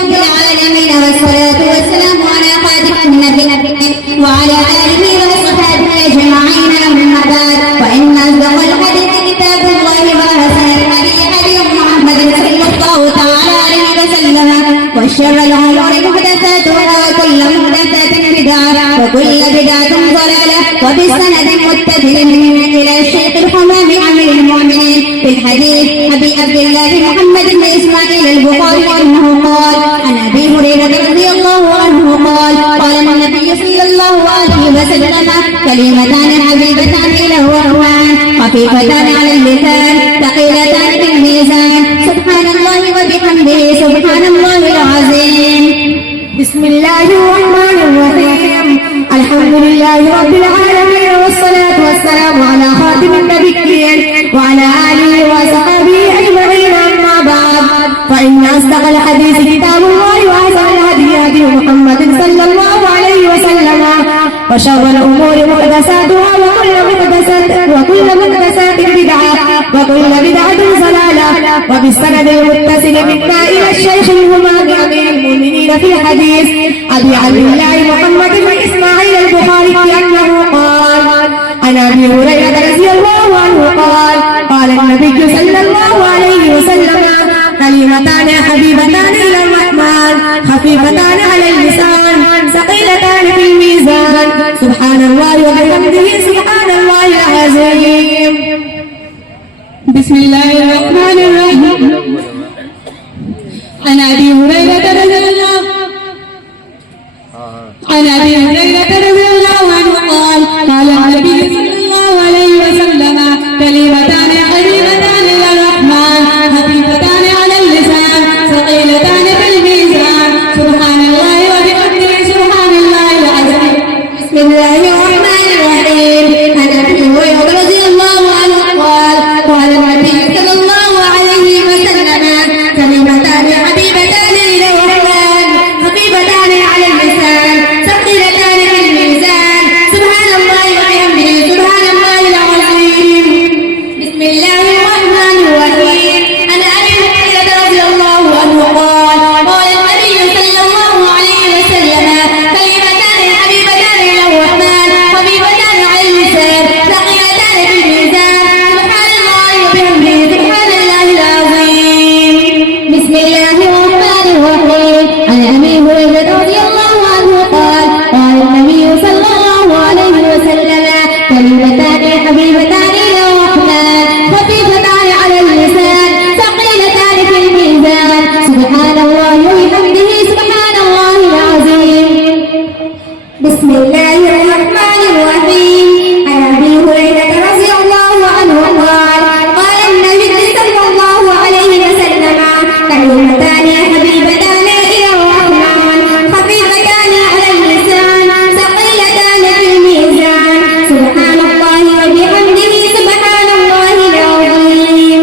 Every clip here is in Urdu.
رب العالمين والصلاة والسلام على خاتم النبيين وعلى آله وصحبه أجمعين أما بعد فإن أصدق الحديث كتاب الله وأحسن الهدي هدي محمد صلى الله تعالى عليه وسلم وشر الأمور محدثاتها وكل محدثة بدعة وكل بدعة ضلالة وبسند متصل إلى الشيخ الحمام أمير المؤمنين في الحديث أبي عبد الله محمد بن إسماعيل البخاري أنه قال عن أبي هريرة رضي الله عنه قال قال النبي صلى الله عليه وسلم كلمتان حبيبتان إلى الرحمن خفيفتان على اللسان ثقيلتان في الميزان سبحان الله وبحمده سبحان الله العظيم. بسم الله الرحمن الرحيم. الحمد لله رب العالمين والصلاة والسلام على خاتم النبيين وعلى آله وصحبه أجمعين أما بعد فإن أصدق الحديث كتاب الله وأحسن الهدي هدي محمد صلى الله عليه وسلم وشر الأمور محدثاتها وكل محدثات بدعة وكل بدعة ضلالة وبالسند المتصل منا إلى الشيخ الهمام أمير المؤمنين في الحديث أبي عبد الله محمد بن إسماعيل البخاري أنه قال عن أبي هريرة رضي الله عنه قال قال النبي صلى الله عليه وسلم كلمتان حبيبتان إلى الرحمن خفيفتان على اللسان ثقيلتان في الميزان سبحان الله وبحمده سبحان الله العظيم. بسم الله الرحمن الرحيم. عن أبي هريرة رضي الله عنه قال قال النبي صلى الله عليه وسلم كلمتان حبيبتان إلى الرحمن خفيفتان على اللسان ثقيلتان في الميزان سبحان الله وبحمده سبحان الله العظيم. بسم الله الرحمن الرحيم. عن أبي هريرة رضي الله عنه قال قال النبي صلى الله عليه وسلم كلمتان حبيبتان إلى الرحمن خفيفتان على اللسان ثقيلتان في الميزان سبحان الله وبحمده سبحان الله العظيم. بسم الله الرحمن الرحيم. عن أبي هريرة رضي الله عنه قال قال النبي صلى الله عليه وسلم كلمتان حبيبتان إلى الرحمن خفيفتان على اللسان ثقيلتان في الميزان سبحان الله وبحمده سبحان الله العظيم. بسم الله الرحمن الرحيم. عن أبي هريرة رضي الله عنه قال قال النبي صلى الله عليه وسلم كلمتان حبيبتان إلى الرحمن خفيفتان على اللسان ثقيلتان في الميزان سبحان الله وبحمده سبحان الله العظيم. بسم الله الرحمن الرحيم. عن أبي هريرة رضي الله عنه قال قال النبي صلى الله عليه وسلم كلمتان حبيبتان إلى الرحمن خفيفتان على اللسان ثقيلتان في الميزان سبحان الله وبحمده سبحان الله العظيم.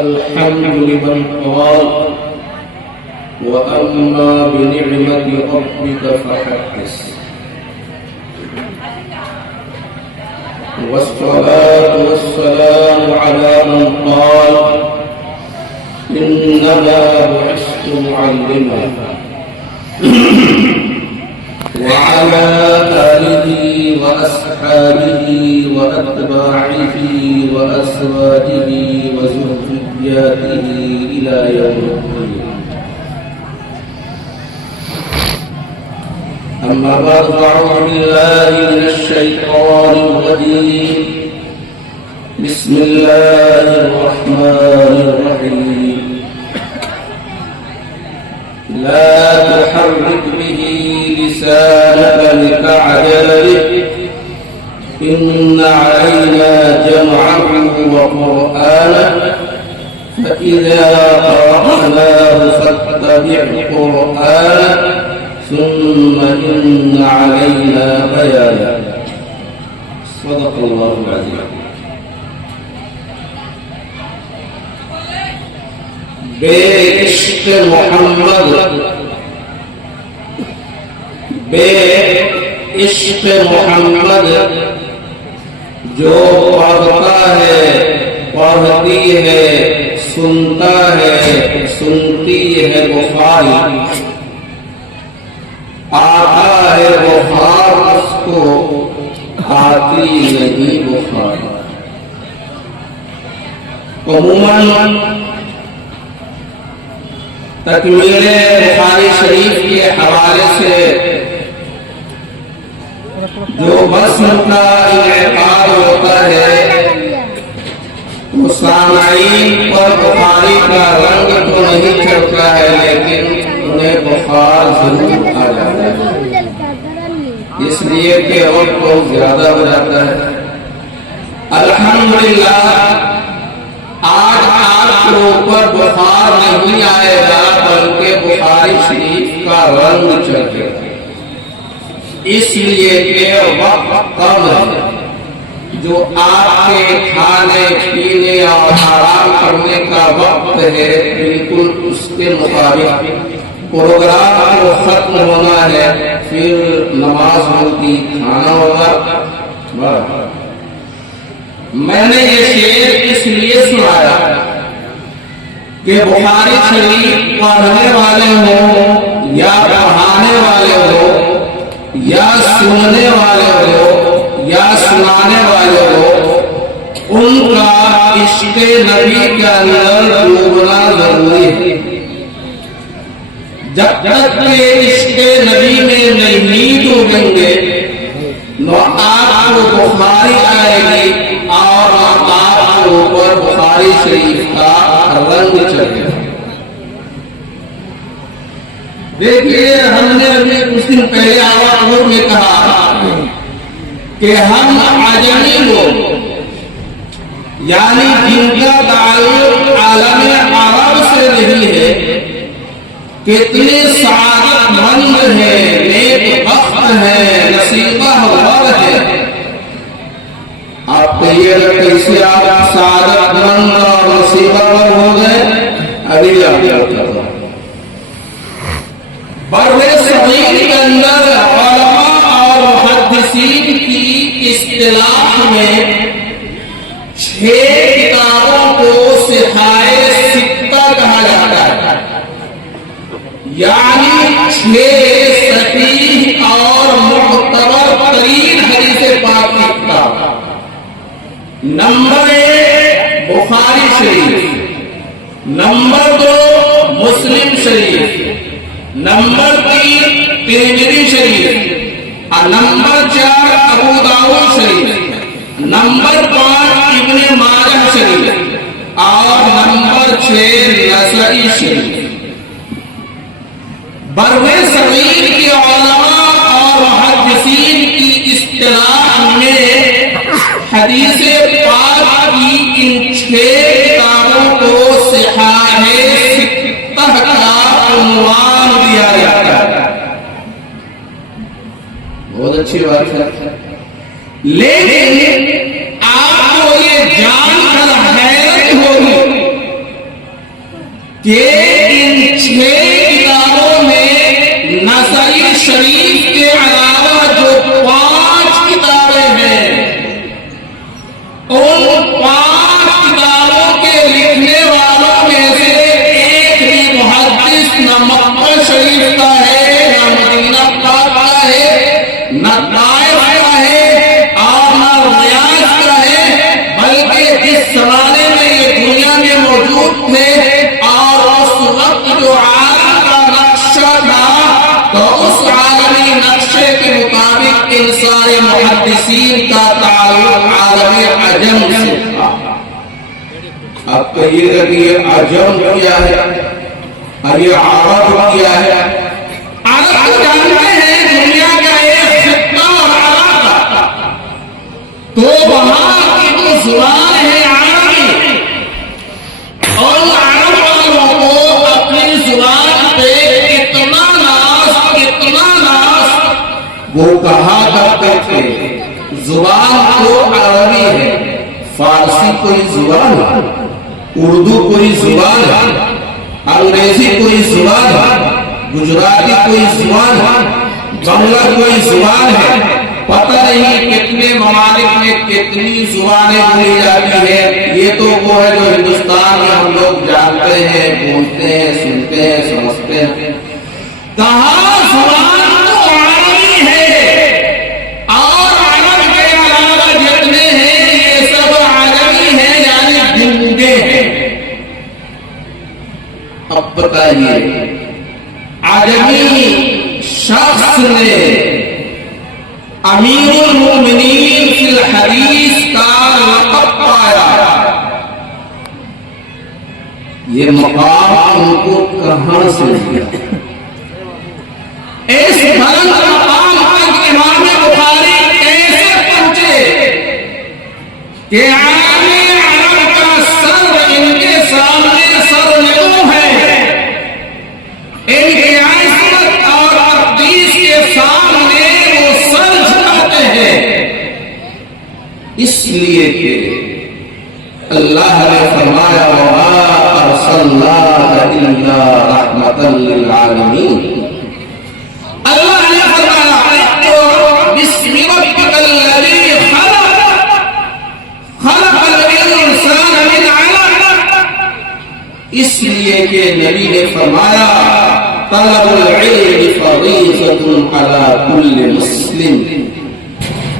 الحمد لمن قال وأما بنعمة ربك فحدث والصلاة والسلام على من قال إنما بعثت معلما وعلى آله وأصحابه وأتباعه وأزواجه وذرياته إلى يوم الدين. أما بعد فأعوذ بالله من الشيطان الرجيم. بسم الله الرحمن الرحيم. لا تحرك به لسانك لتعجل به إن علينا جمعه وقرآنه فإذا قرأناه فاتبع قرآنه ثم إن علينا بيانه. صدق الله العظيم. بے عشق محمد بے عشق محمد جو پڑھتا ہے پڑھتی ہے سنتا ہے سنتی ہے بخاری آتا ہے بخار اس کو آتی نہیں بخار عموماً تکمیل بخاری شریف کے حوالے سے جو بسم کا انعقاد ہوتا ہے تو سامعین پر بخاری کا رنگ تو نہیں چڑھتا ہے لیکن انہیں بخار ضرور آ جاتا ہے اس لیے کہ وقت بہت زیادہ ہو جاتا ہے۔ الحمدللہ آج آپ کے اوپر بخار نہیں آئے گا بلکہ بخاری شریف کا رنگ چڑھے گا، اس لیے کہ وقت کم ہے۔ جو آپ کے کھانے پینے اور آرام کرنے کا وقت ہے بالکل اس کے مطابق پروگرام کو ختم ہونا ہے، پھر نماز ہوگی کھانا ہوگا۔ میں نے یہ شعر اس لیے سنایا کہ بخاری شریف پڑھنے والے ہوں یا پڑھانے والے ہوں یا سننے والے ہوں یا سنانے والے ہوں، ان کا عشق نبی کے اندر ڈوبنا ضروری ہے۔ جب تک کہ عشق نبی میں نہیں ڈوبیں گے نہ آپ کو بخاری آئے گی اور آپ کے اوپر بخاری شریف کا رنگ چڑھے گا۔ دیکھیے ہم نے ابھی کچھ دن پہلے آواز میں کہا کہ ہم عجمی لوگ یعنی جن کا تعلق عالم عرب سے نہیں ہے کتنے سعادت مند ہیں، نیک بخت ہیں، نصیبہ ور ہیں۔ آپ کہیے گا کیسے آپ سعادت مند اور نصیبہ ور ہو گئے؟ ابھی آپ کرتا برے صغیر کے اندر علماء اور محدثین کی اصطلاح میں 6 کتابوں کو صحائح ستہ کہا جاتا ہے، یعنی 6 صحیح اور معتبر ترین حدیث پاک کی کتاب۔ نمبر 1 بخاری شریف، نمبر 2 مسلم شریف، نمبر 3 ترمذی شریف، نمبر 4 ابو داؤد شریف، نمبر 5 ابن ماجہ شریف اور نمبر 6 نسائی شریف۔ برے صغیر کے علماء اور محدثین کی اصطلاح میں حدیث پاک کی ان 6 کتابوں کو صحائح ستہ کا عنوان دیا جاتا ہے۔ بہت اچھی بات ہے، لیکن آپ کو یہ جان کر حیرت ہوگی کہ ان 6 کتابوں میں نسائی شریف کے علاوہ جو 5 کتابیں ہیں ان 5 کتابوں کے لکھنے والوں میں سے ایک بھی محدث نہ مکہ شریف کا ہے، نہ مدینہ پاک کا ہے، نہ طائف کا ہے اور نہ ریاض کا ہے، بلکہ جس زمانے میں یہ دنیا میں موجود تھے اور اس وقت جو عالم کا نقشہ تھا تو اس عالمی نقشے کے مطابق ان سارے محدثین کا تعلق عالم عجم سے تھا۔ اب کہیے گا کہ یہ عجم کیا ہے اور یہ عرب کیا ہے؟ عرب جانتے ہیں دنیا کا ایک خطہ اور علاقہ، تو وہاں کی جو زبان ہے عربی، اور عرب والوں کو اپنی زبان پہ اتنا ناز وہ کہا کرتے تھے۔ زبان تو عربی ہے، فارسی کوئی زبان ہے، اردو کوئی زبان ہے، انگریزی کوئی زبان ہے، گجراتی کوئی زبان ہے، بنگلہ کوئی زبان ہے، پتہ نہیں کتنے ممالک میں کتنی زبانیں بولی جاتی ہیں، یہ تو وہ ہے جو ہندوستان میں ہم لوگ جانتے ہیں، بولتے ہیں، سنتے ہیں، سمجھتے ہیں۔ کہاں زبان تو عربی ہے، اور عرب کے علاوہ جتنے ہیں یہ سب عجمی ہیں، یعنی گنگے ہیں۔ اب بتائیے عجمی شخص نے امیر المؤمنین فی الحدیث کا لقب پایا، یہ مقام ان کو کہاں سے ملا؟ اس بلند مقام تک امام بخاری کیسے پہنچے کہ عالم عرب کا سر ان کے سامنے سر نگو ہے، ان کی عظمت اور تقدیس کے سامنے وہ سر جھکاتے ہیں، اس لیے کہ اللہ نے فرمایا وَمَا أَرْسَلْنَاكَ إِلَّا رَحْمَةً لِلْعَالَمِينَ۔ اللہ نے فرمایا بِسْمِ رَبِّكَ الَّذِي خَلَقَ الْإِنسَانَ مِنْ عَلَقٍ، اس لیے کہ نبی نے فرمایا طلب العلم فریضۃ علی کل مسلم،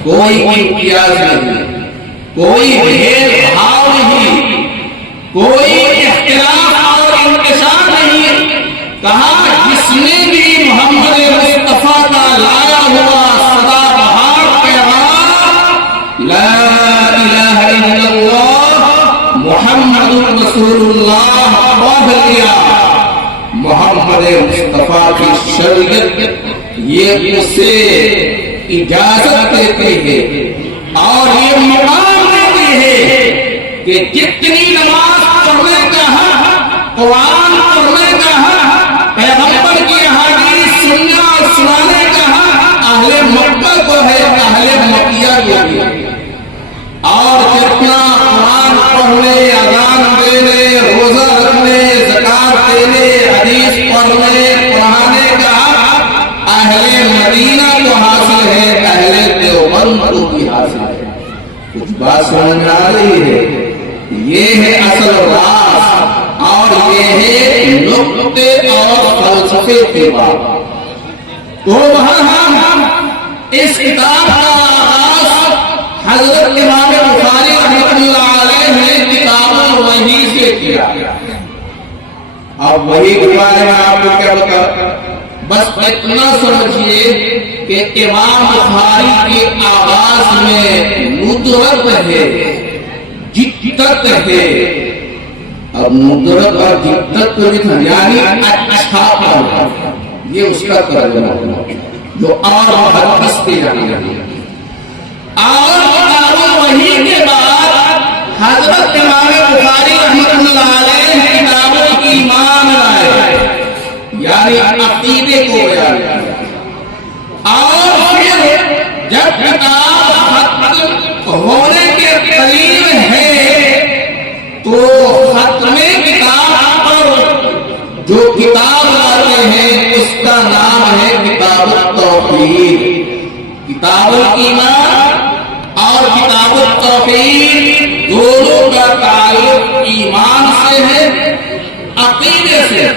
کوئی امتیاز نہیں، کوئی بھید بھاؤ نہیں، کوئی اختلاف اور انتشار نہیں، کہا جس نے بھی محمد مصطفیٰ کا لایا ہوا سدا بہار پیغام لا الہ الا اللہ محمد رسول اللہ پڑھ لیا، محمد مصطفیٰ کی شریعت یہ اسے اجازت دیتی ہے اور یہ مقام دیتی ہے کہ جتنی نماز پڑھنے کا حق، قرآن پڑھنے کا حق، پیغمبر کی احادیث سننے اور سنانے کا حق اہل مکہ کو ہے، اہل مکیہ کو ہے، اور جتنا قرآن پڑھنے، اذان دینے، روزہ رکھنے، زکات دینے، حدیث پڑھنے پڑھانے کا حق اہل مدینہ کو حاصل ہے، اہل دیوبند کو بھی حاصل ہے۔ کچھ بات سمجھ میں آ رہی ہے؟ یہ ہے اصل راز اور یہ ہے نقطے اور فلسفے کی بات۔ تو ہم اس کتاب کا آغاز حضرت امام بخاری رحمۃ اللہ علیہ نے کتاب الوحی سے کیا۔ اب وحی کے بارے میں آپ کو کیا بتا، بس اتنا سمجھیے کہ امام بخاری کے آغاز میں ندرت ہے، جدت ہے۔ اب ندرت اور جدت کو لکھا یعنی اچھا پڑھنا، یہ اس کا ترجمہ ہے جو اور محدث کے جانے لگے۔ اور کتاب وحی کے بعد حضرت امام بخاری رحمۃ اللہ علیہ کتاب الایمان لائے، یعنی عقیدے کو بیان کیا۔ اور پھر جب کتاب ختم ہونے کے قریب ہے تو ختم کتاب پر جو کتاب لاتے ہیں اس کا نام ہے کتاب التوحید۔ کتاب الایمان اور کتاب التوحید دونوں کا تعلق ایمان سے ہے، عقیدے سے۔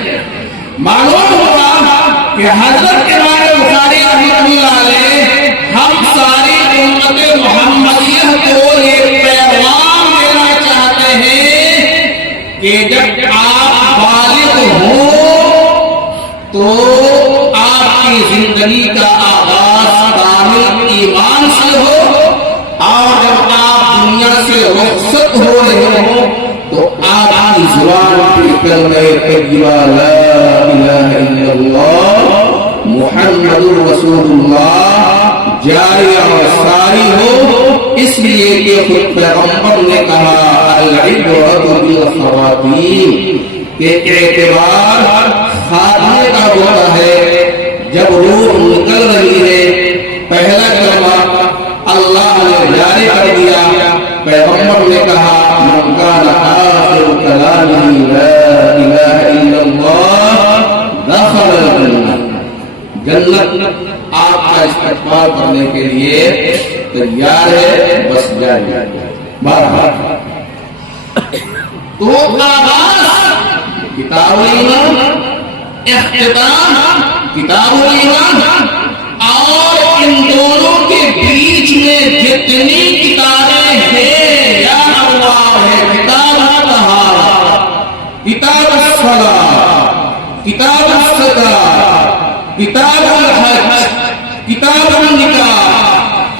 معلوم ہوا کہ حضرت امام بخاری رحمۃ اللہ علیہ ہم ساری امت محمدیہ کو یہ پیغام دینا چاہتے ہیں کہ جب آپ بالغ ہوں تو آپ کی زندگی کا آغاز کامل ایمان سے ہو، اور جب آپ دنیا سے رخصت ہو رہے ہوں تو آپ کی زبان پر کلمہ طیبہ لا الہ الا اللہ محمد رسول اللہ جاری اور ساری ہو، اس لیے کہ خود پیغمبر نے کہا العبرۃ بالخواتیم، کہ اعتبار خاتمے کا ہوتا ہے، جب روح نکل رہی ہے۔ پہلا کلمہ اللہ نے جاری کر دیا، پیغمبر نے کہا من کان آخر کلامہ لا الہ الا اللہ دخل الجنہ، جنت استقبال کرنے کے لیے تیار ہے، بس جائے بارہ تو آغاز کتاب الایمان، اختتام کتاب الایمان، اور ان دونوں کے بیچ میں جتنی کتابیں ہیں یا اللہ ہے، کتاب الطہارہ، کتاب الصلاۃ، کتاب الزکاۃ، کتاب الحج، کتاب النکاح،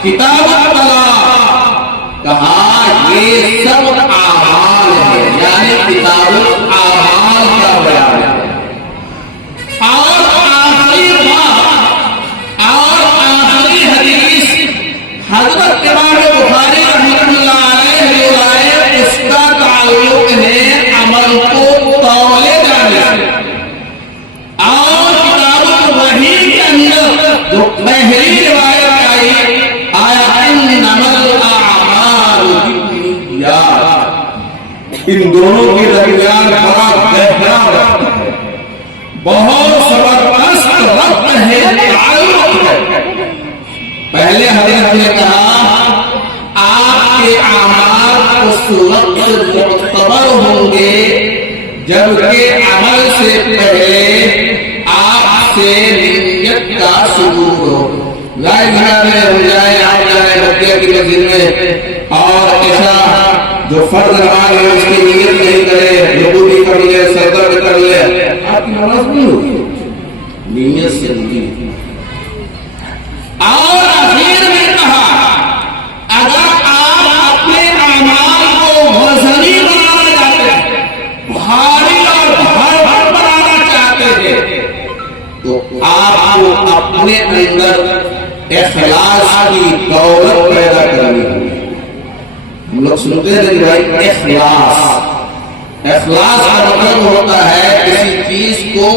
کتاب الطلاق، کہا یہ سب اعمال ہے، یعنی کتاب الاعمال کا بیان ہے۔ اور آخری بات اور آخری حدیث حضرت امام بخاری رحمۃ اللہ علیہ روایت، اس کا تعلق ہے عمل کو تولے جانے سے۔ اور کتاب الوحی کے اندر جو پہلی روایت آئی، آیا انما الاعمال بالنیات، ان دونوں کے درمیان بڑا گہرا ربط ہے، بہت زبردست ربط ہے، تعلق ہے۔ پہلے حضرت نے کہا آپ کے اعمال اس وقت معتبر ہوں گے جبکہ عمل سے پہلے آپ سے نیت کا ثبوت ہو۔ ظاہر میں ہو جائے، آپ جائے بقیہ کی مسجد میں اور عشاء جو فرض نماز ہے اس کی نیت نہیں کرے، رکوع بھی کر لے، سجدہ بھی کر لے، آپ کی نماز نہیں ہوگی، نیت سے ہوگی۔ اور آخر میں کہا اگر آپ اپنے اعمال کو وزنی بنانا چاہتے ہیں، بھاری اور بھر بھر بنانا چاہتے ہیں، تو آپ کو اپنے اندر اخلاص کی دولت پیدا کرنی ہوگی۔ ہم لوگ سنتے ہیں کہ بھائی اخلاص کا مطلب ہوتا ہے کسی چیز کو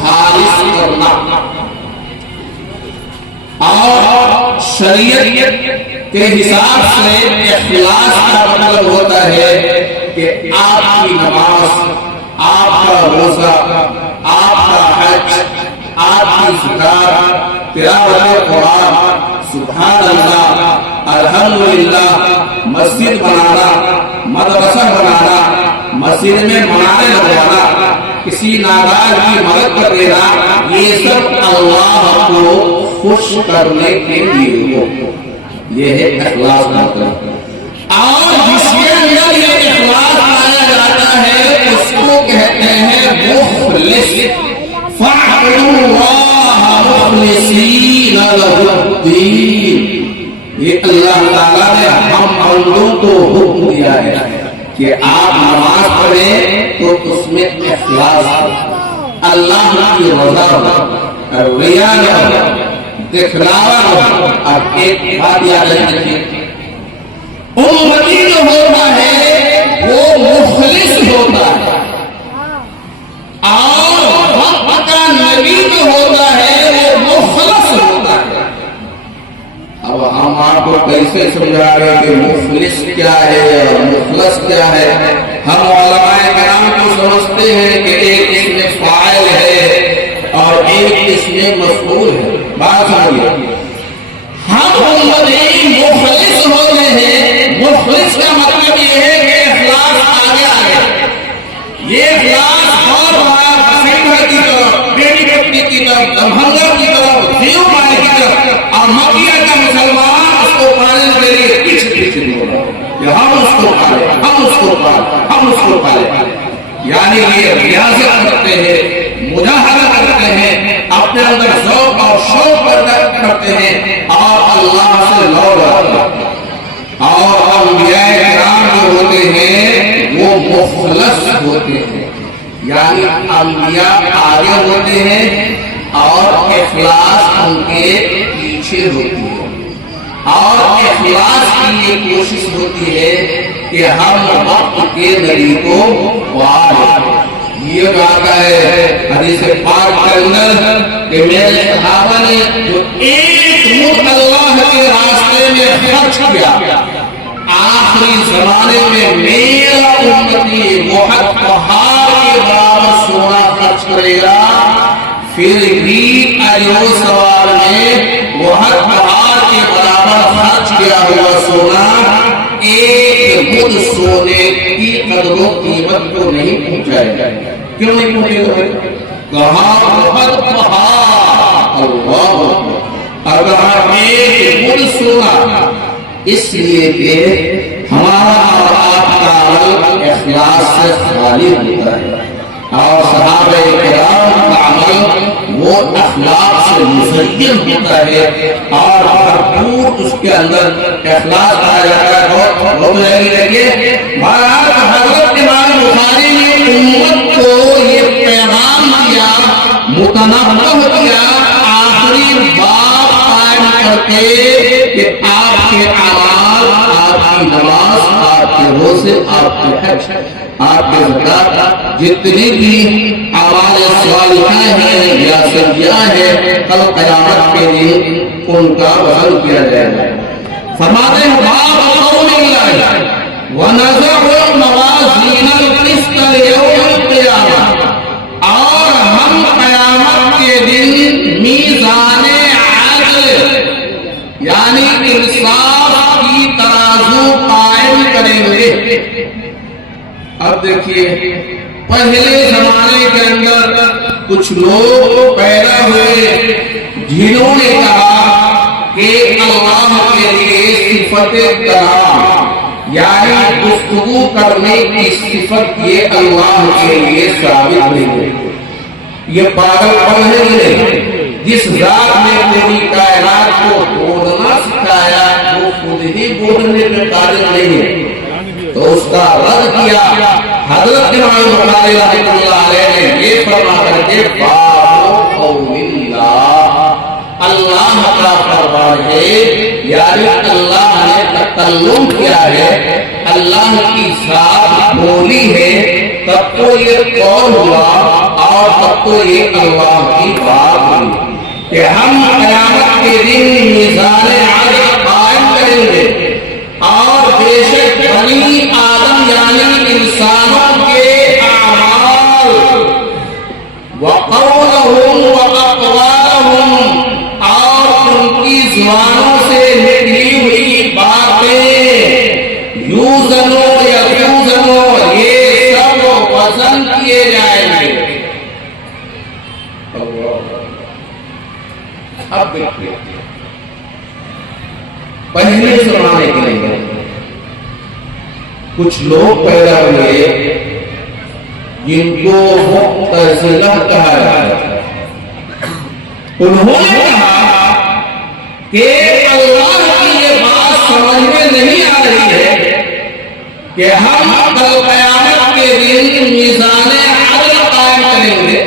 خالص کرنا، اور شریعت کے حساب سے اخلاص کا مطلب ہوتا ہے کہ آپ کی نماز، آپ کا روزہ، آپ کا حج، آپ کی زکات، تلاوت قرآن، سبحان اللہ، الحمدللہ، مسجد بنانا، مدرسہ بنانا، مسجد میں منارے لگوانا، کسی نادار کی مدد کر دینا، یہ سب اللہ کو خوش کرنے کے لیے ہو، یہ ہے اخلاص کا مطلب۔ اور جس کے اندر یہ اخلاص پایا جاتا ہے اس کو کہتے ہیں مخلص، فاعبدوا اللہ مخلصین لہ الدین۔ یہ اللہ تعالیٰ نے ہم بندوں کو حکم دیا ہے کہ آپ نماز پڑھیں تو اس میں اخلاص ہو، اللہ کی رضا ہو، ریا نہ ہو، دکھلاوا ہو۔ اب ایک بات یاد رکھیے، امتی جو ہوتا ہے وہ مخلص ہوتا ہے، اور وقت کا نبی جو ہوتا ہے وہ مخلص ہوتا ہے۔ اب ہم آپ کو کیسے سمجھا رہے ہیں کہ مخلص کیا ہے اور مخلص کیا ہے؟ ہم علماء کرام کو سمجھتے ہیں کہ ایک اس میں فاعل ہے اور ایک اس میں مفعول ہے۔ بات سمجھیے، ہم مخلص ہوتے ہیں، مخلص کا مطلب یہ ہے کہ اخلاص آگے آگے، یہ اخلاص اور بڑا بسیطہ کی طرف، بیٹی پٹی کی طرف، دمہنگر کی طرف، دیو مائے کی طرف، اور مکیہ کا مسلمان اس کو پالنے کے لیے پیچھے پیچھے نہیں ہوگا کہ ہم اس کو پالے، ہم اس کو پالے، ہم اس کو پالے، یعنی یہ ریاضت کرتے ہیں، مجاہدہ کرتے ہیں، اپنے اندر ذوق اور شوق پیدا کرتے ہیں اور اللہ سے لو ڈالتے ہیں۔ اور انبیاء کرام جو ہوتے ہیں وہ مخلص ہوتے ہیں، یعنی انبیاء آگے ہوتے ہیں اور اخلاص ان کے پیچھے ہوتی ہے، اور اخلاص کی یہ کوشش ہوتی ہے کہ ہم وقت کے نبی کو پائیں۔ یہ آتا ہے حدیث پاک کے اندر کہ میرے صحابہ نے جو ایک منٹ اللہ کے راستے میں خرچ کیا، آخری زمانے میں میرا امتی بہت پہاڑ کے برابر سونا خرچ کرے گا، پھر بھی اجر و ثواب میں وہ ہر پہاڑ کے برابر خرچ کیا ہوا سونا ایک مد سونے کی قدر و قیمت کو نہیں پہنچائے. کیوں نہیں پہنچے؟ کہاں بہت پہاڑ اللہ اگر ایک مد سونا، اس لیے کہ ہمارا اور آپ کا عمل اخلاص سے خالی ہوتا ہے، اور صحابہ کرام کا عمل وہ اخلاق سے مزین ہوتا ہے اور بھرپور اس کے اندر اخلاص آ جاتا ہے. بہت لگے بہرحال حضرت امام بخاری نے امت کو یہ پیغام دیا، متنبہ کیا آخری باب قائم کر کے کہ آپ کے اعمال، آپ کی نماز، آپ کے روزے، آپ کے حج، آپ کے زکات، جتنی بھی اعمال صالحہ ہیں یا سیئہ ہیں، کل قیامت کے دن ان کا وزن کیا جائے گا. فرماتے ہیں باب قول اللہ وَنَزَعُ الْمَوَازِينَ الْقِسْطَ لِيَوْمِ الْقِيَامَةِ، اور ہم قیامت کے دن میزان عدل یعنی انصاف کی ترازو قائم کریں گے. اب دیکھیے پہلے زمانے کے اندر کچھ لوگ پیدا ہوئے جنہوں نے کہا کہ اللہ کے لیے صفت کلام یعنی گفتگو کرنے کی صفت یہ اللہ کے لیے ثابت نہیں ہے. یہ پاگل پن ہے جس ذات نے پوری کائنات کو بولنا سکھایا وہ خود ہی بولنے میں قادر نہیں ہے، تو اس کا رد کیا. حضرت امام بخاری رحمۃ اللہ علیہ نے یہ فرما کر کے باب قول اللہ، اللہ کا فرمان ہے یعنی اللہ نے تکلم کیا ہے، اللہ کی ذات بولی ہے، تب تو یہ قول ہوا اور تب تو یہ اللہ کی بات ہوئی کہ ہم قیامت کے دن میزان عدل قائم کریں گے اور بے شک بنی آدم یعنی انسانوں کے اعمال وقولہم واقوالہم اور ان کی زبانوں سے نکلی ہوئی باتیں یوزنو یا یوزنو یہ سب وزن کیے جائیں گے. اب دیکھیے پہلے زمانے کے اندر کچھ لوگ پیدا ہوئے جن کو معتزلہ کہا جاتا ہے. انہوں نے کہا کہ اللہ کی یہ بات سمجھ میں نہیں آ رہی ہے کہ ہم کل قیامت کے دن میزان عدل قائم کریں گے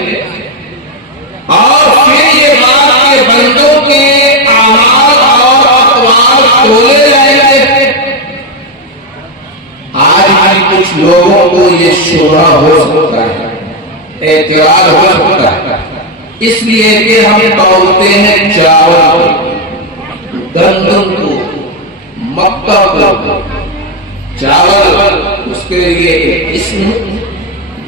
اور پھر یہ بات کے بندوں کے اعمال اور اقوال تولے جائیں گے. آج بھی کچھ لوگوں کو یہ شبہ ہو سکتا ہے، اعتراض ہو سکتا ہے، اس لیے کہ ہم تولتے ہیں چاول کو، گندم کو، مکہ کو. چاول اس کے لیے ایک اسم،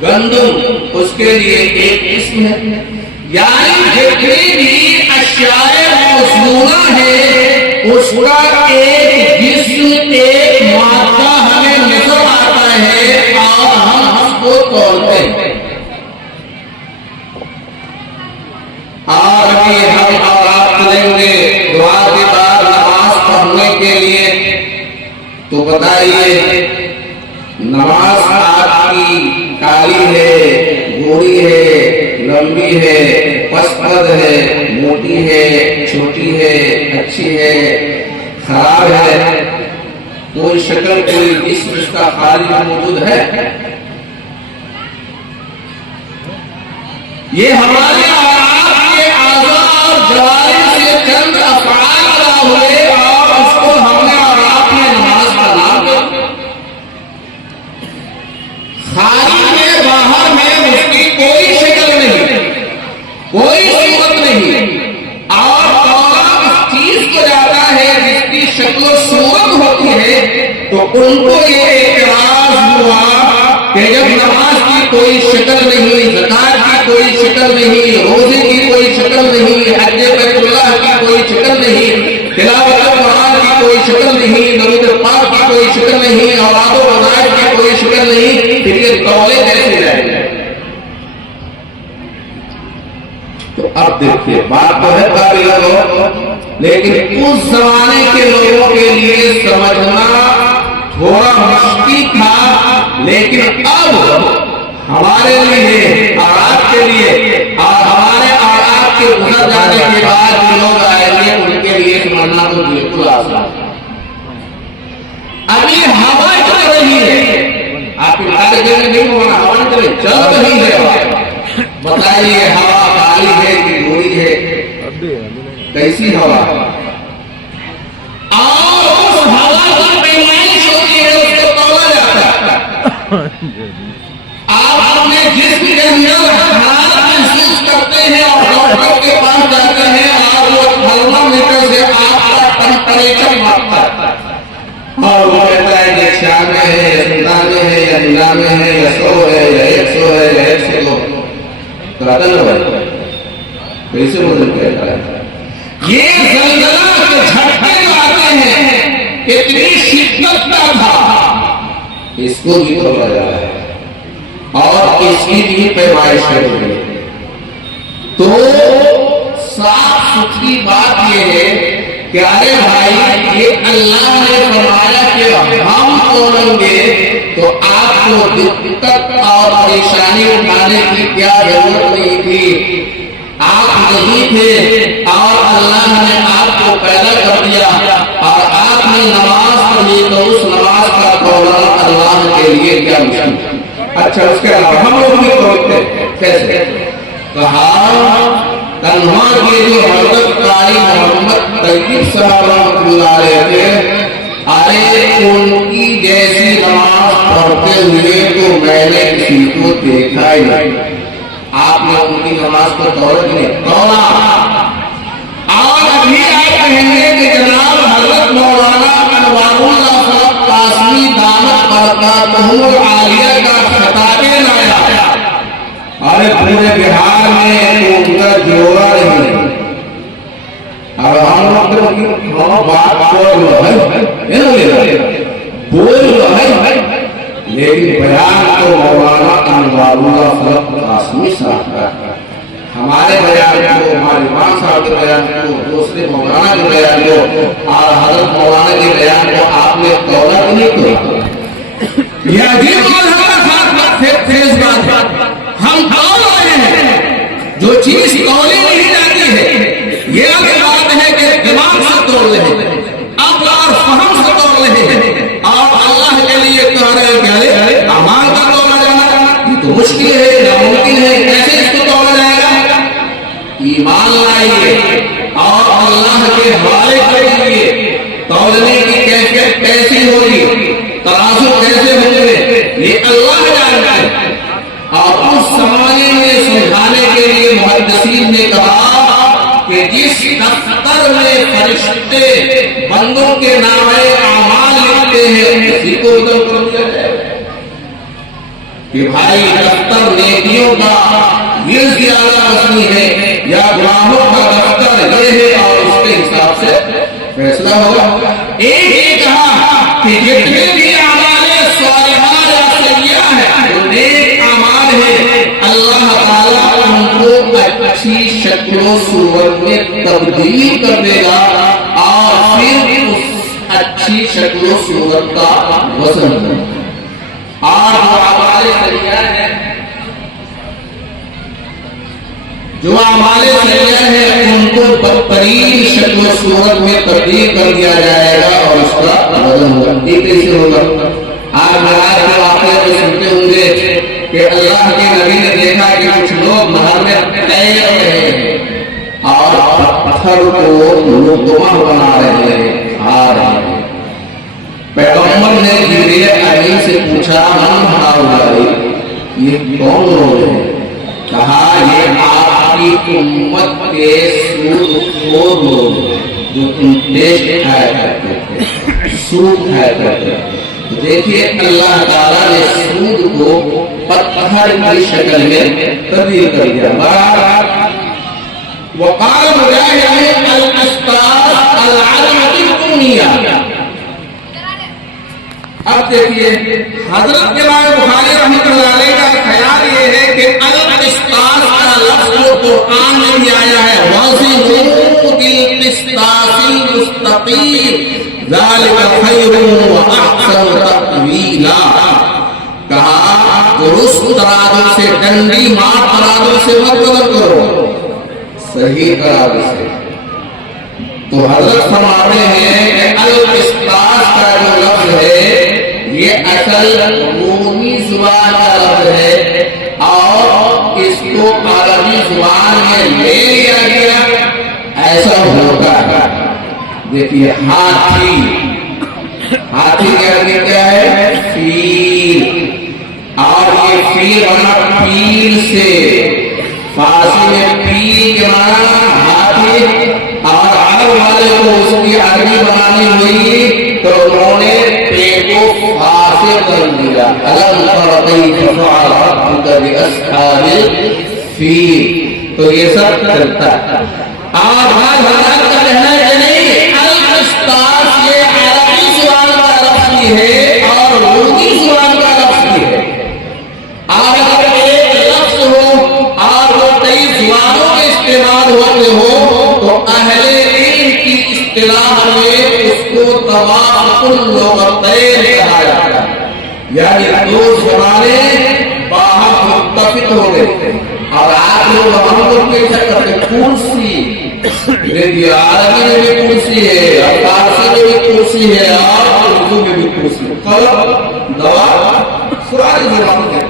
گندم اس کے لیے ایک اسم ہے. یعنی جتنی بھی اشیاء موزونہ ہے اس کا ایک جسم ایک مادہ ہمیں نظر آتا ہے اور ہم اس کو تولتے ہیں. اور ابھی ہم آپ چلیں گے دعا کے بعد نماز پڑھنے کے لیے، تو بتائیے نماز آپ کی کالی ہے، گوری ہے، لمبی ہے، پسپد ہے، موٹی ہے، چھوٹی ہے، اچھی ہے، خراب ہے، کوئی شکل کوئی جسم اس کا خالی موجود ہے؟ یہ ہمارے آپ کے اعضاء اور جوارح سے چند افعال ادا ہوئے اور اس کو ہم نے اور آپ نے نماز کا نام دیا. خالی میں باہر میں اس کی کوئی شکل نہیں، کوئی صورت نہیں، اور قوم اس چیز کو جاتا ہے جس کی شکل و صورت ہوتی ہے. تو ان کو یہ اعتراض ہوا کہ جب نماز کی کوئی شکل نہیں، زکات کی کوئی شکل نہیں، روزے کی کوئی شکل نہیں، حج بیت اللہ کی کوئی شکل نہیں، تو اب دیکھیے بات تو ہے قابل غور، لیکن اس زمانے کے لوگوں کے لیے سمجھنا تھوڑا مشکل تھا، لیکن اب ہمارے لیے اور آپ کے لیے اور ہمارے اور آپ کے گزر جانے کے بعد جو لوگ آئیں گے ان کے لیے سمجھنا تو بالکل آسان ہے۔ ابھی ہوا چل رہی ہے، آپ کے سارے گھر میں نہیں ہونا، ہوا چل رہی ہے، بتائیے ہوا کالی ہے کہ گوری ہے، کیسی ہوا؟ اور اس ہوا کی پیمائش ہوتی ہے، اس کو تولا جاتا ہے۔ آپ اپنے جسم کے اندر حرارت محسوس کرتے ہیں اور ڈاکٹر کے پاس جاتے ہیں اور وہ تھرمامیٹر سے آپ کا ٹمپریچر ماپتا ہے اور وہ کہتا ہے کہ 96 ہے یا 97 ہے یا 99 ہے یا 100 ہے یا 100 ہے یا 102 قتل ہو جاتا ہے۔ کیسے مدد کہتا ہے؟ یہ زلزلہ کے جھٹکے جو آتے ہیں اتنی شدت کا تھا، اس کو بھی تولا جا رہا ہے اور اس کی بھی پیمائش ہے۔ تو صاف ستھری بات یہ ہے کہ ارے بھائی یہ اللہ نے فرمایا کہ ہم تولیں گے تو آپ کو دقت اور پریشانی اٹھانے کی کیا ضرورت نہیں تھی، آپ نہیں تھے اور اللہ نے آپ کو پیدا کر دیا اور آپ نے نماز پڑھی تو اس نماز کا تولا اللہ کے لیے کیا مشکل۔ اچھا اس کے علاوہ ہم لوگ بھی توڑتے کیسے؟ کہا تنہا کے جو حضرت قاری محمد طیب صاحب رحمۃ اللہ علیہ تھے، ارے ان کی جیسی نماز پڑھتے ہوئے تو میں نے کسی کو دیکھا ہی نہیں۔ آپ نے ان کی نماز کو توڑا اور ابھی آپ کہیں گے کہ جناب حضرت مولانا انوار اللہ صاحب قاسمی دامت برکاتہم العالیہ کا خطاب لایا، ارے پورے بہار میں ان کا جوڑا نہیں۔ اب ہم لوگ بات بول رہے ہیں لیکن بیان تو مولانا انوار اللہ صاحب قاسمی صاحب کا، ہمارے بیان کو، ہمارے امام صاحب کے بیان کو، دوسرے مولانا کے بیان کو اور حضرت مولانا کے بیان کو آپ نے تولا نہیں تولا۔ یہ عجیب بات ہم تول رہے ہیں، جو چیز تولی نہیں جاتی ہے یہ الگ بات ہے کہ دماغ سے توڑ رہے ہیں، عقل اور فہم سے توڑ رہے ہیں اور اللہ کے لیے کہہ رہے ہیں کہ اعمال کا تولا جانا یہ تو مشکل ہے، ناممکن ہے، کیسے اس کو تولا جائے گا؟ ایمان لائیے اور اللہ کے حوالے کریے، تولنے کی کیفیت کیسی ہوگی، ترازو کیسے ہوں گے یہ اللہ جانتا ہے۔ اور اس زمانے میں سمجھانے کے لیے محدثین نے کہا کہ جس دفتر میں فرشتے بندوں کے نامے اعمال لکھتے ہیں اسی کو ادھر کر دیا جائے کہ بھائی دفتر نیکیوں کا یہ زیادہ وزنی ہے یا گناہوں کا دفتر یہ ہے اور اس کے حساب سے فیصلہ ہوگا۔ ایک کہا کہ جتنے بھی اعمال صالحہ یا سیئہ ہیں وہ نیک اعمال ہیں، اللہ تعالیٰ ان کو اچھی شکل و صورت میں تبدیل کر دے گا اور پھر اس اچھی شکل و صورت کا وزن کرے گا۔ اور جو اعمال سیئہ ہیں ان کو بدترین شکل و صورت میں تبدیل کر دیا جائے گا اور اس کا وزن ہوگا۔ یہ کیسے ہوگا؟ آج معراج کے واقعے میں سنتے ہوں گے کہ اللہ کے نبی نے دیکھا کہ کچھ لوگ نہر میں تیر رہے ہیں اور پتھر کو لقمہ بنا رہے ہیں، کھا رہے ہیں۔ پیغمبر نے جبریل امین سے پوچھا من ہؤلاء، یہ کون لوگ ہیں؟ کہا یہ آپ کی امت کے سود خور لوگ جو انٹرسٹ کھایا کرتے تھے، سود کھایا کرتے تھے۔ دیکھیے اللہ تعالیٰ نے سود کو پتھر کی شکل میں تبدیل کر دیا۔ وقال مجاہد الاسطاس العلم بالامنیہ۔ اب دیکھیے حضرت امام بخاری رحمۃ اللہ علیہ کا خیال یہ ہے کہ الاسطاس کا لفظ قرآن میں بھی آیا ہے وَزِنُوا بِالْقِسْطَاسِ الْمُسْتَقِيمِ ذَلِكَ خَيْرٌ وَأَحْسَنُ تَأْوِيلًا. کہا درست ترازو سے، ڈنڈی مار ترازو سے مت بدل کرو، صحیح ترازو سے. تو حضرت فرماتے ہیں کہ القسطاس کا جو لفظ ہے یہ اصل رومی زبان کا لفظ ہے اور اس کو عربی زبان میں لے لیا گیا. ایسا ہوتا ہے. دیکھیے ہاتھی، ہاتھی کیا ہے؟ فیل. اور یہ فیل بنا پیل سے، فارسی میں پیل کے معنی ہاتھی، اور عرب والے کو اس کی عربی بنانی ہوئی تو انہوں نے پے کو فارسی کر دیا. الم تر کیف فعل ربک باصحاب الفیل. تو یہ سب چلتا ہے. اور حضرت کا کہنا ہے نہیں، القسطاس یہ عربی زبان کا لفظ ہے اور اردو زبان کا لفظ ہے. اور اگر ایک لفظ ہو اور وہ کئی زبانوں کے استعمال ہوتے ہو تو اہل علم کی اصطلاح میں اس کو توافق اللغتین کہا جاتا ہے. یعنی دو زبانیں باہم متفق ہو گئے. اور آپ لوگ ہم لوگ کیا کرتے ہیں؟ کرسی. دیکھیے عربی میں بھی کرسی ہے اور فارسی میں بھی کرسی ہے اور اردو میں بھی کرسی ہے. قلم، دوا، ساری زبانوں میں.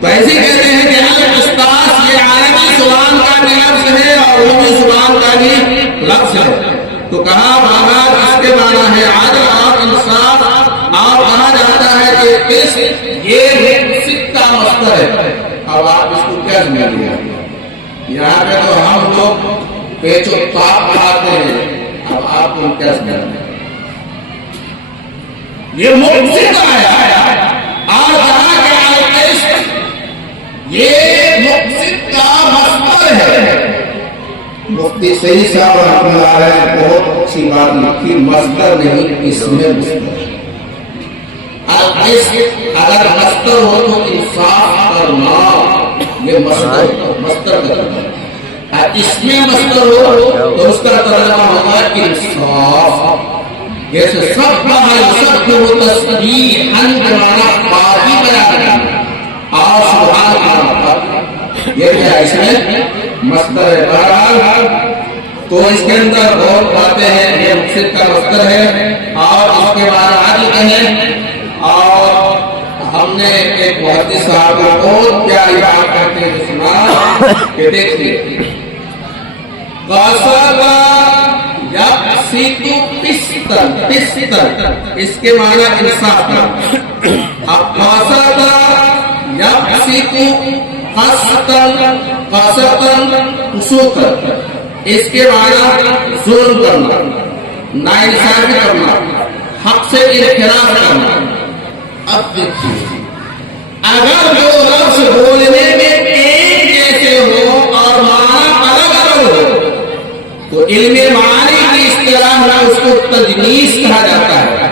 تو ایسے کہتے ہیں کہ القسطاس یہ عربی زبان کا بھی لفظ ہے اور اردو زبان کا بھی لفظ ہے. تو کہا مگر اس کے معنی ہے عدل اور انصاف. اور کہا جاتا ہے کہ اس یہ مقصد کا مصدر ہے. اب آپ اس کو کیا سمجھ لیا؟ یہاں پہ تو ہم لوگ پیچ و تاب پڑھاتے ہیں، اب آپ کو کیا سمجھ لیا؟ یہ مقصد آیا اور کہا کہ یہ مقصد کا مصدر ہے. مفتی صحیح صاحب رحمۃ اللہ علیہ بہت اچھی بات لکھی، مصدر نہیں اس میں مصدر. اگر مصدر ہو تو انصاف کرنا، یہ مصدر کرنا. اس میں مصدر ہو تو اس کا ترجمہ ہوگا انصاف. جیسے سب کا سب کو تصدیق باقی بیان اور سبحان اللہ، یہ کیا اس میں مصدر ہے. بہرحال تو اس کے اندر بہت باتیں ہیں. یہ مقصد کا مصدر ہے اور اس کے بعد عدل ہے. اور ہم نے ایک محدث صاحب کو بہت پیاری بات کرتے ہوئے سنا کہ دیکھیے قصد یقصد قسطن، قسطن اس کے معنی انصاف. اب قصد یقصد قسطن، قسطن قسطن اس کے معنی ظلم کرنا، ناانصافی کرنا، حق سے انحراف کرنا. اب دیکھیے اگر دو لفظ بولنے میں ایک جیسے ہو اور معنی الگ الگ ہو تو علم معانی کی اصطلاح میں اس کو تجنیس کہا جاتا ہے،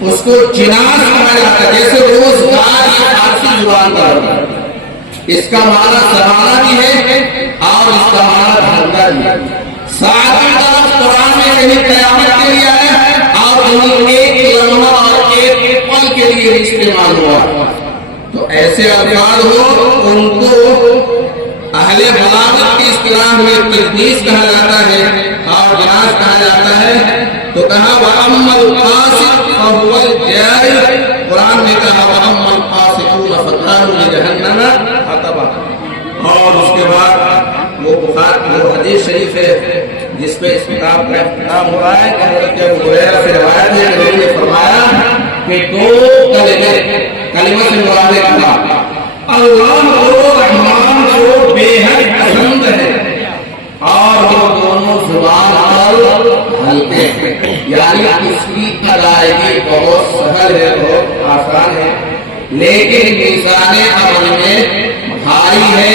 اس کو جناس کہا جاتا ہے. جیسے روزگار یہ فارسی زبان کا ہوتا ہے، اس کا معنی زمانہ بھی ہے اور اس کا معنی دھندا بھی ہے. ساتھ کا لفظ قرآن میں کہیں قیامت کے لیے آیا ہے اور کہیں ایک لمحہ اور ایک پل کے لیے استعمال ہوا. تو ایسے الفاظ ہو ان کو اہل بلاغت کی اصطلاح میں تجنیس کہا جاتا ہے اور جناس کہا جاتا ہے. تو کہا وَأَمَّا الْقَاسِطُ فَهُوَ الْجَائِرُ، قرآن نے کہا وَأَمَّا الْقَاسِطُونَ فَكَانُوا لِجَهَنَّمَ حَطَبًا. اور اس کے بعد وہ بخاری وہ حدیث شریف ہے جس پہ اس کتاب کا اختتام ہو رہا ہے کہ حضرت ابو ہریرہ سے روایت ہے کہ نبی نے فرمایا کہ دو کلمہ سے مراد کہا اللہ کو رحمان کو بے حد پسند ہے اور وہ دونوں زبان پر ہلکے ہیں. یعنی اس کی ادائیگی بہت سہل ہے، بہت آسان ہے، لیکن میزان عمل میں بھاری ہے.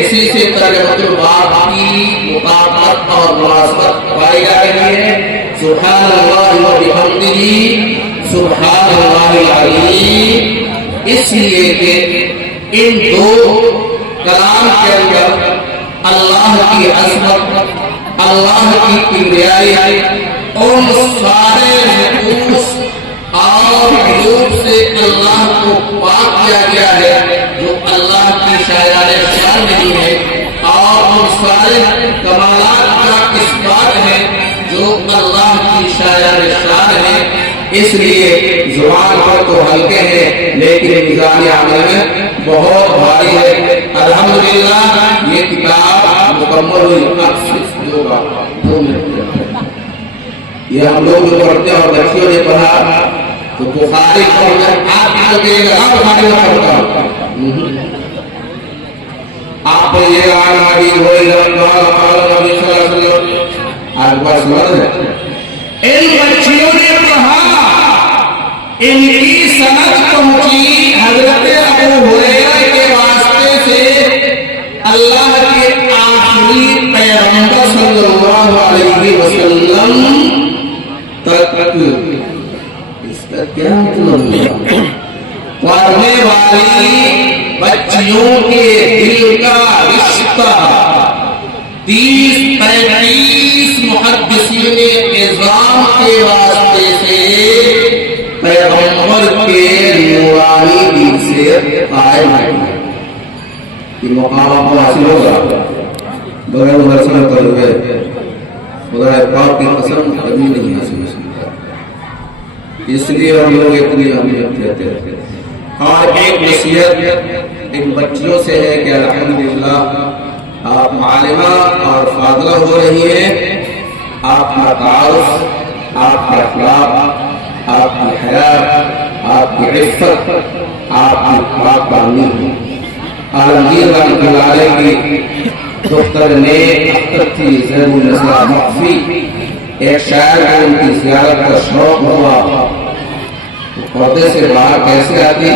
اسی سے ترجمۃ الباب کی مطابقت اور مناسبت پائی جا رہی ہے. سبحان اللہ و بحمدہ سبحان اللہ العظیم. اس لیے کہ ان دو کلام کے اندر اللہ کی عظمت، اللہ کی کبریائی، ان سارے نقوص اور عیوب سے اللہ کو پاک کیا گیا ہے جو اللہ کی شاعر شان نہیں ہے، اور ان سارے کمالات کا اثبات ہے جو اللہ کی شاعر شان ہے۔ اس لیے زبان پر تو ہلکے ہیں لیکن میزان عمل میں بہت بھاری ہے۔ الحمدللہ یہ کتاب مکمل ہوئی، اب صرف 2 منٹ یہ ہم لوگ جو پڑھتے ہیں اور بچیوں نے پڑھا تو بخاری پڑھ کر آپ کو دے گا، بخاری میں پڑھتا آپ یہ آنابی ہوئی آج بس مرد ہے۔ ان بچیوں نے پڑھا، ان کی سند پہنچی حضرت ابو ہریرہ کے واسطے سے اللہ کے آخری پیغمبر صلی اللہ علیہ وسلم تک۔ اس کا کیا مطلب ہے؟ پڑھنے والی بچیوں کے دل کا رشتہ 30-35 محدثین اعظام کے واسطے سے پیغمبر کے نورانی دل سے قائم ہے۔ یہ مقام آپ کو حاصل ہوگا بغیر مدرسہ میں پڑھ گئے، خدا پاک کی قسم کبھی نہیں حاصل ہو سکتا، اس لیے ہم لوگ اتنی اہمیت دیتے ہیں۔ اور ایک نصیحت ان بچیوں سے ہے کہ الحمدللہ آپ عالمہ اور فاضلہ ہو رہی ہیں، آپ کا تعارف، آپ کا اخلاق، آپ کی حیات، آپ کی عفت، آپ کی پاک دامنی۔ عالمگیر رحمۃ اللہ علیہ کی دختر نیک اختر تھی زینب النساء مخفی، ایک شاعر کو ان کی زیارت کا شوق ہوا، پردے سے باہر کیسے آتی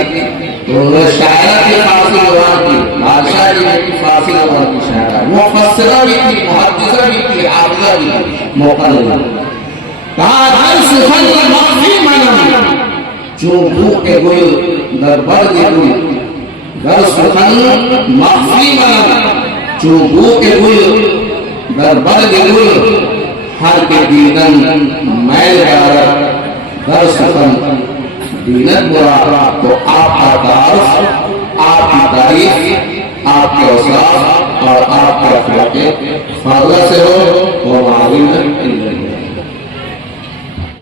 تو انہوں نے شاعرہ کی فارسی زبان کی، بادشاہ جی کی فارسی زبان کی شاعرہ، مفسرہ بھی تھی، محدثہ بھی تھی، حافظہ بھی تھی، موقع لگا کہا ہر سخن مخفی منم چون بھوک کے گل در برگ گل، در سخن مخفی منم چون بھوک کے گل در برگ گل، ہر کے دیدن میل دارد در سخن دینت برا۔ تو آپ کا تعارف، آپ کی تعریف، آپ کے اوصاف اور آپ کے اخلاق فاضلہ سے ہو، وہ معلوم ہے